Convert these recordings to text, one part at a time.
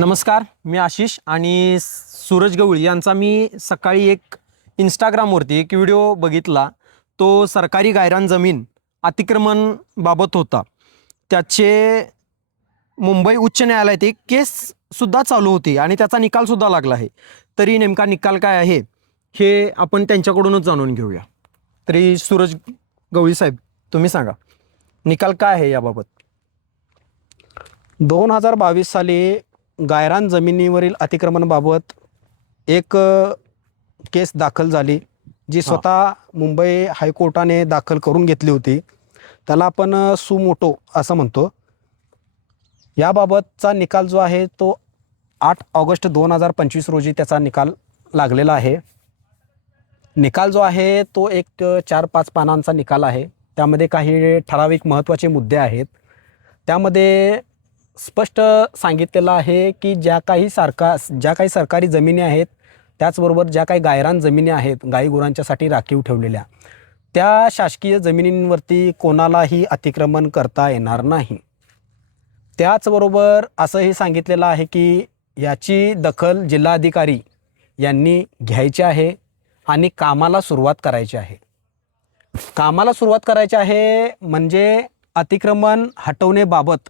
नमस्कार मी आशिष आणि सूरज गवळी यांचा मी सकाळी एक इंस्टाग्रामवरती एक व्हिडिओ बघितला. तो सरकारी गायरान जमीन अतिक्रमण बाबत होता. त्याचे मुंबई उच्च न्यायालयात एक केससुद्धा चालू होती आणि त्याचा निकालसुद्धा लागला आहे. तरी नेमका निकाल काय आहे हे आपण त्यांच्याकडूनच जाणून घेऊया. तरी सूरज गवळी साहेब तुम्ही सांगा निकाल काय आहे याबाबत? दोन हजार बावीस साली गायरान जमिनीवरील अतिक्रमणाबाबत एक केस दाखल झाली जी स्वतः मुंबई हायकोर्टाने दाखल करून घेतली होती. त्याला आपण सुमोटो असं म्हणतो. याबाबतचा निकाल जो आहे तो आठ ऑगस्ट दोन हजार पंचवीस रोजी त्याचा निकाल लागलेला आहे. निकाल जो आहे तो एक चार पाच पानांचा निकाल आहे. त्यामध्ये काही ठराविक महत्त्वाचे मुद्दे आहेत. त्यामध्ये स्पष्ट सांगितलेलं आहे की ज्या काही सरकार ज्या काही सरकारी जमिनी आहेत त्याचबरोबर ज्या काही गायरान जमिनी आहेत गाई गुरांच्यासाठी राखीव ठेवलेल्या त्या शासकीय जमिनींवरती कोणालाही अतिक्रमण करता येणार नाही. त्याचबरोबर असंही सांगितलेलं आहे की याची दखल जिल्हाधिकारी यांनी घ्यायची आहे आणि कामाला सुरुवात करायची आहे. कामाला सुरुवात करायची आहे म्हणजे अतिक्रमण हटवणेबाबत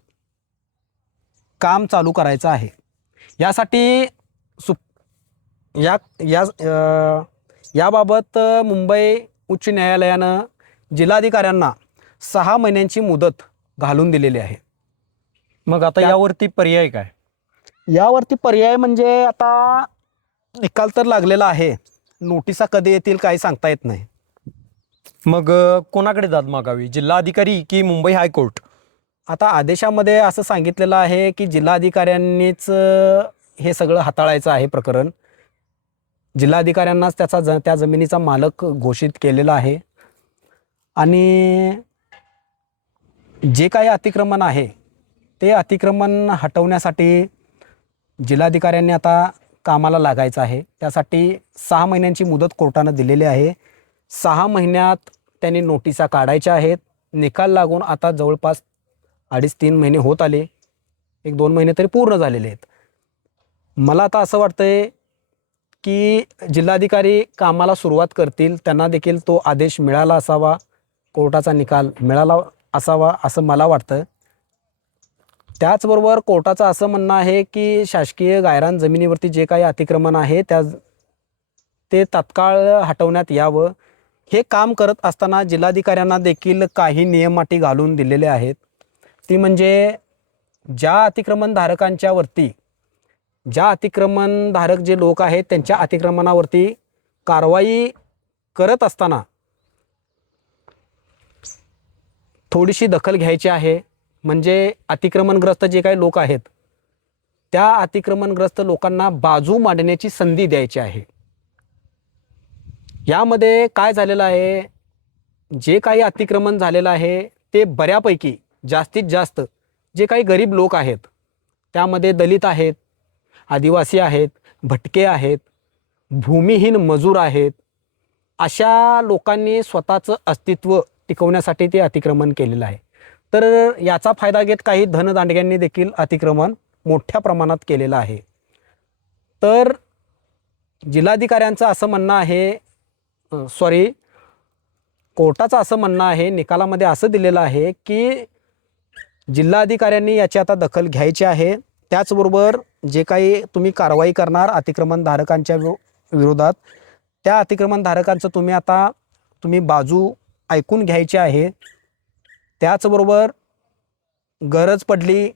काम चालू करायचं आहे. यासाठी सु या या याबाबत मुंबई उच्च न्यायालयानं जिल्हाधिकाऱ्यांना सहा महिन्यांची मुदत घालून दिलेली आहे. मग आता यावरती पर्याय काय? यावरती पर्याय म्हणजे आता निकाल तर लागलेला आहे. नोटिसा कधी येतील काही सांगता येत नाही. मग कोणाकडे दाद मागावी? जिल्हाधिकारी की मुंबई हायकोर्ट? आता आदेशामध्ये असं सांगितलेलं आहे की जिल्हाधिकाऱ्यांनीच हे सगळं हाताळायचं आहे प्रकरण. जिल्हाधिकाऱ्यांनाच त्याचा ज त्या जमिनीचा मालक घोषित केलेला आहे. आणि जे काही अतिक्रमण आहे ते अतिक्रमण हटवण्यासाठी जिल्हाधिकाऱ्यांनी आता कामाला लागायचं आहे. त्यासाठी सहा महिन्यांची मुदत कोर्टानं दिलेली आहे. सहा महिन्यात त्यांनी नोटिसा काढायच्या आहेत. निकाल लागून आता जवळपास अडीच तीन महिने होत आले. एक दोन महिने तरी पूर्ण झालेले आहेत. मला आता असं वाटतंय की जिल्हाधिकारी कामाला सुरुवात करतील त्यांना देखील तो आदेश मिळाला असावा कोर्टाचा निकाल मिळाला असावा असं मला वाटतं. त्याचबरोबर कोर्टाचं असं म्हणणं आहे की शासकीय गायरान जमिनीवरती जे काही अतिक्रमण आहे त्या ते तात्काळ हटवण्यात यावं. हे काम करत असताना जिल्हाधिकाऱ्यांना देखील काही नियम अटी घालून दिलेले आहेत. ती म्हणजे ज्या अतिक्रमणधारकांच्या वरती ज्या अतिक्रमणधारक जे लोक आहेत त्यांच्या अतिक्रमणावरती कारवाई करत असताना थोडीशी दखल घ्यायची आहे. म्हणजे अतिक्रमणग्रस्त जे काही लोक आहेत त्या अतिक्रमणग्रस्त लोकांना बाजू मांडण्याची संधी द्यायची आहे. यामध्ये काय झालेलं आहे? जे काही अतिक्रमण झालेलं आहे ते बऱ्यापैकी जास्तीत जास्त जे काही गरीब लोक आहेत त्यामध्ये दलित आहेत आदिवासी आहेत भटके आहेत भूमिहीन मजूर आहेत अशा लोकांनी स्वतःचं अस्तित्व टिकवण्यासाठी ते अतिक्रमण केलेलं आहे. तर याचा फायदा घेत काही धनदांडग्यांनी देखील अतिक्रमण मोठ्या प्रमाणात केलेलं आहे. तर जिल्हाधिकाऱ्यांचं असं म्हणणं आहे सॉरी कोर्टाचं असं म्हणणं आहे निकालामध्ये असं दिलेलं आहे की जिल्हाधिकाऱ्यांनी याची आता दखल घ्यायची आहे. त्याचबरोबर जे काही तुम्ही कारवाई करणार अतिक्रमणधारकांच्या विरो- विरोधात त्या अतिक्रमणधारकांचं तुम्ही आता तुम्ही बाजू ऐकून घ्यायची आहे. त्याचबरोबर गरज पडली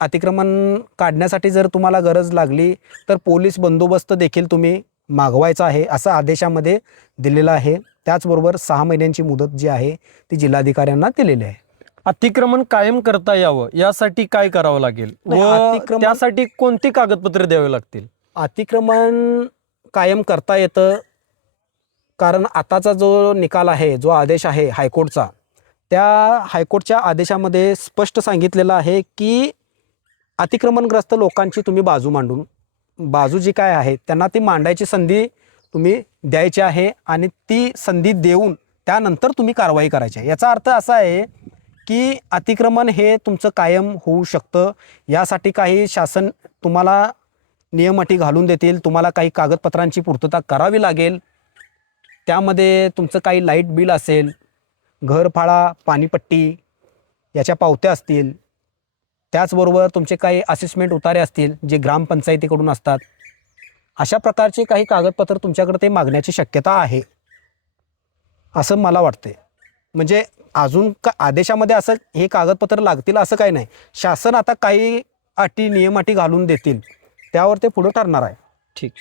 अतिक्रमण काढण्यासाठी जर तुम्हाला गरज लागली तर पोलीस बंदोबस्त देखील तुम्ही मागवायचा आहे असं आदेशामध्ये दिलेलं आहे. त्याचबरोबर सहा महिन्यांची मुदत जी आहे ती जिल्हाधिकाऱ्यांना दिलेली आहे. अतिक्रमण कायम करता यावं यासाठी काय करावं लागेल? नाही, व अतिक्रमण- त्यासाठी कोणती कागदपत्रे द्यावी लागतील? अतिक्रमण कायम करता येतं कारण आताचा जो निकाल आहे जो आदेश आहे हायकोर्टचा त्या हायकोर्टच्या आदेशामध्ये स्पष्ट सांगितलेलं आहे की अतिक्रमणग्रस्त लोकांची तुम्ही बाजू मांडून बाजू जी काय आहे त्यांना ती मांडायची संधी तुम्ही द्यायची आहे आणि ती संधी देऊन त्यानंतर तुम्ही कारवाई करायची आहे. याचा अर्थ असा आहे की अतिक्रमण हे तुमचं कायम होऊ शकतं. यासाठी काही शासन तुम्हाला नियम अटी घालून देतील. तुम्हाला काही कागदपत्रांची पूर्तता करावी लागेल. त्यामध्ये तुमचं काही लाइट बिल असेल घरफाळा पाणीपट्टी याच्या पावत्या असतील. त्याचबरोबर तुमचे काही असेसमेंट उतारे असतील जे ग्रामपंचायतीकडून असतात. अशा प्रकारचे काही कागदपत्र तुमच्याकडे ते मागण्याची शक्यता आहे. असं मला वाटते म्हणजे अजून का आदेशामध्ये असं हे कागदपत्र लागतील असं काही नाही. शासन आता काही अटी नियम अटी घालून देतील. त्यावर ते पुढं ठरणार आहे. ठीक.